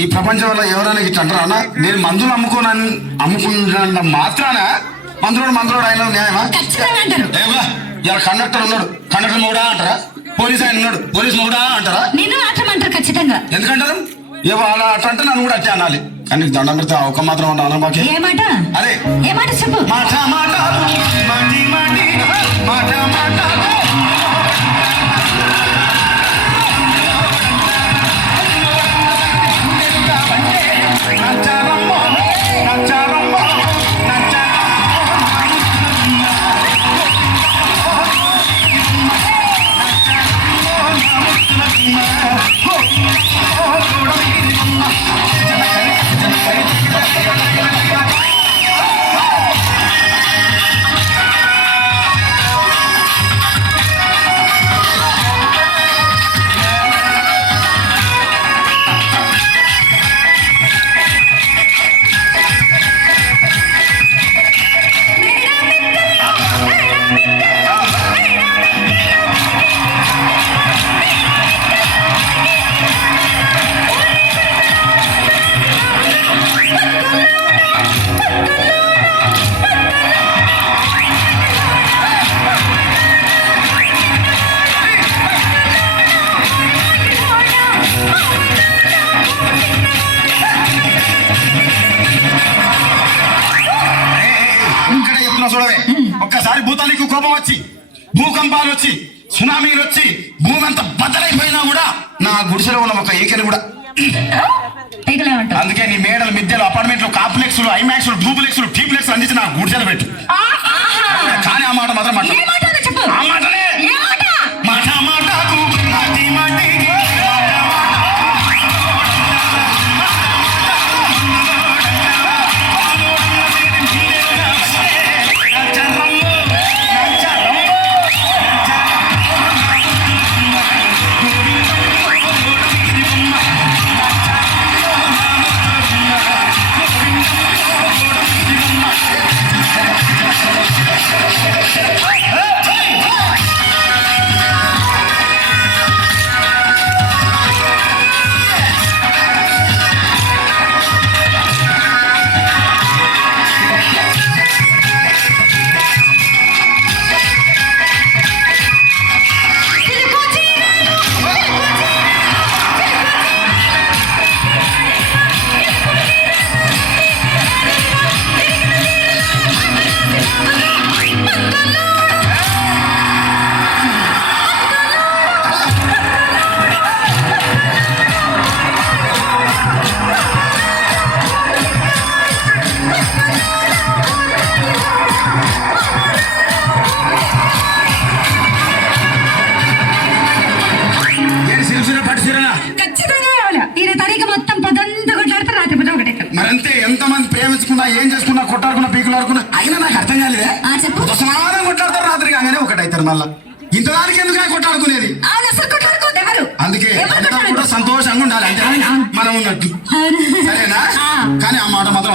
ఈ ప్రపంచంలో ఎవరైనా ఇట్లా అంటారా అన్న? నేను మందులు అమ్ముకున్న మాత్రాన మందులోడు ఆయన న్యాయమా? ఏవా ఇలా కండక్టర్ ఉన్నాడు, కండక్టర్ మొగుడా అంటారా? పోలీస్ ఆయన ఉన్నాడు, పోలీస్ మొగుడా అంటారా? ఖచ్చితంగా ఎందుకంటారు? ఏవో అలా అట్లా అంటే నన్ను కూడా అట్టే అనాలి. కానీ దండం పెడితే ఒక మాత్రం అన్న మాకే అదే చెప్పు. మాట మాట మాటి మాటి మాట మాట చూడవే. ఒక్కసారి భూతానికి కోపం వచ్చి, భూకంపాలు వచ్చి, సునామీలు వచ్చి, భూమి అంతా బద్దలైపోయినా కూడా నా గుడిసెలో ఉన్న ఒక ఏకని కూడా. అందుకే నీ మేడలు, మిద్దెలు, అపార్ట్మెంట్లు, కాంప్లెక్స్లు, ఐమాక్స్లు, డూప్లెక్స్లు, టీప్లెక్స్లు అందించి నా గుడిసెలు పెట్టు. కానీ ఆ మాట మాత్రం ఆ మాటనే మాట మాటకు మాటి మాటి మరంతే. ఎంతమంది ప్రేమించుకున్నా, ఏం చేసుకున్నా, కొట్టాడుకున్నా, పీకులు ఆడుకున్నా, అయినా నాకు అర్థం కాలేదే. సమానం కొట్లాడతారు, రాత్రి కాగానే ఒకటి అవుతారు. మళ్ళా ఇంతదానికి ఎందుకు కొట్టాడుకునేది? అందుకే కూడా సంతోషంగా ఉండాలి అంటే మనం ఉన్నట్టు. సరేనా? కానీ ఆ మాట మాత్రం